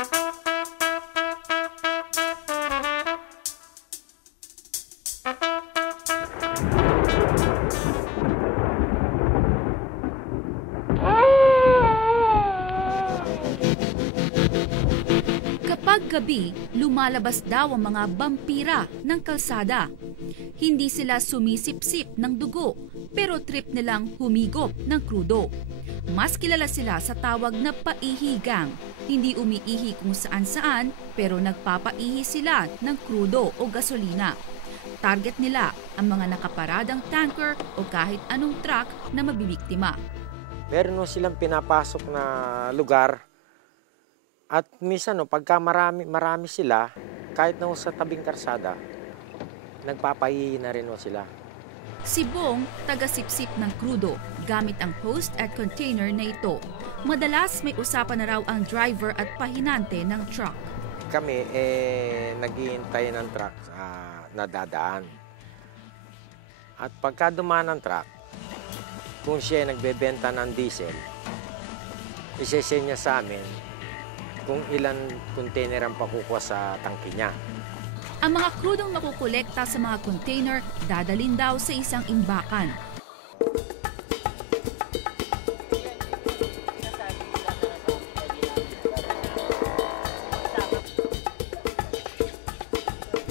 Kapag gabi, lumalabas daw ang mga bampira ng kalsada. Hindi sila sumisipsip ng dugo, pero trip nilang humigop ng krudo. Mas kilala sila sa tawag na paihigang. Hindi umiihi kung saan-saan, pero nagpapaihi sila ng krudo o gasolina. Target nila ang mga nakaparadang tanker o kahit anong truck na mabibiktima. Meron silang pinapasok na lugar. At minsan, pagka marami sila, kahit na sa tabing karsada, nagpapahihi na rin sila. Si Bong, taga-sipsip ng krudo, gamit ang post at container na ito. Madalas may usapan na raw ang driver at pahinante ng truck. Kami, naghihintay ng truck na dadaan. At pagka dumaan ng truck, kung siya nagbebenta ng diesel, isesend niya sa amin kung ilan container ang pakukuha sa tangke niya. Ang mga krudong nakukolekta sa mga container, dadalin daw sa isang imbakan.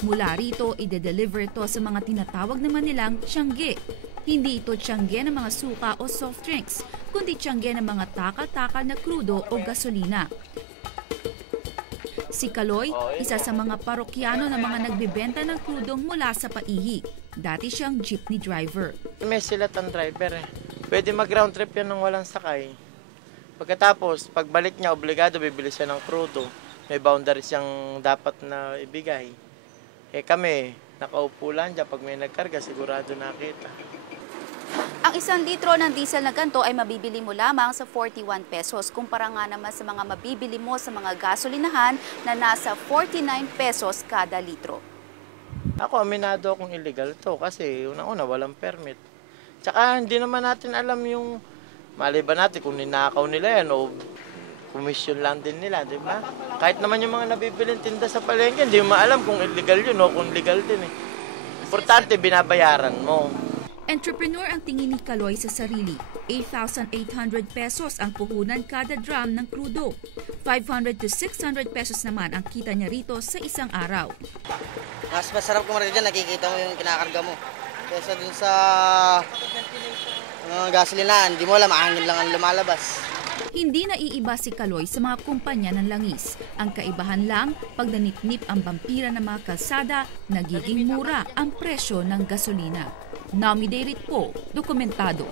Mula rito, ide-deliver ito sa mga tinatawag naman nilang tiyangge. Hindi ito tiyangge ng mga suka o soft drinks, kundi tiyangge ng mga takal-takal na krudo o gasolina. Si Kaloy, isa sa mga parokyano na mga nagbebenta ng krudong mula sa Paihi. Dati siyang jeepney driver. May silat ang driver. Pwede mag-round trip yan ng walang sakay. Pagkatapos, pagbalik niya, obligado bibili siya ng krudo. May boundaries siyang dapat na ibigay. Kami, nakaupo lang dyan. Pag may nagkarga, sigurado nakita. Ang 1 litro ng diesel na ganito ay mabibili mo lamang sa 41 pesos. Kumpara nga naman sa mga mabibili mo sa mga gasolinahan na nasa 49 pesos kada litro. Ako, aminado akong illegal to kasi unang-una walang permit. Tsaka hindi naman natin alam yung maliban natin kung ninakaw nila yan o komisyon lang din nila, di ba? Kahit naman yung mga nabibiling tinda sa palengke, hindi mo maalam kung illegal yun o kung legal din eh. Importante, binabayaran mo. Entrepreneur ang tingin ni Kaloy sa sarili. 8,800 pesos ang puhunan kada drum ng krudo. 500 to 600 pesos naman ang kita niya rito sa isang araw. Mas masarap kumarga dyan, nakikita mo yung kinakarga mo. Kesa dun sa gasolinahan, hindi mo alam, hangin lang ang lumalabas. Hindi naiiba si Kaloy sa mga kumpanya ng langis. Ang kaibahan lang, pag nanipnip ang bampira ng mga kalsada, nagiging mura ang presyo ng gasolina. Naomi Deirit po, dokumentado.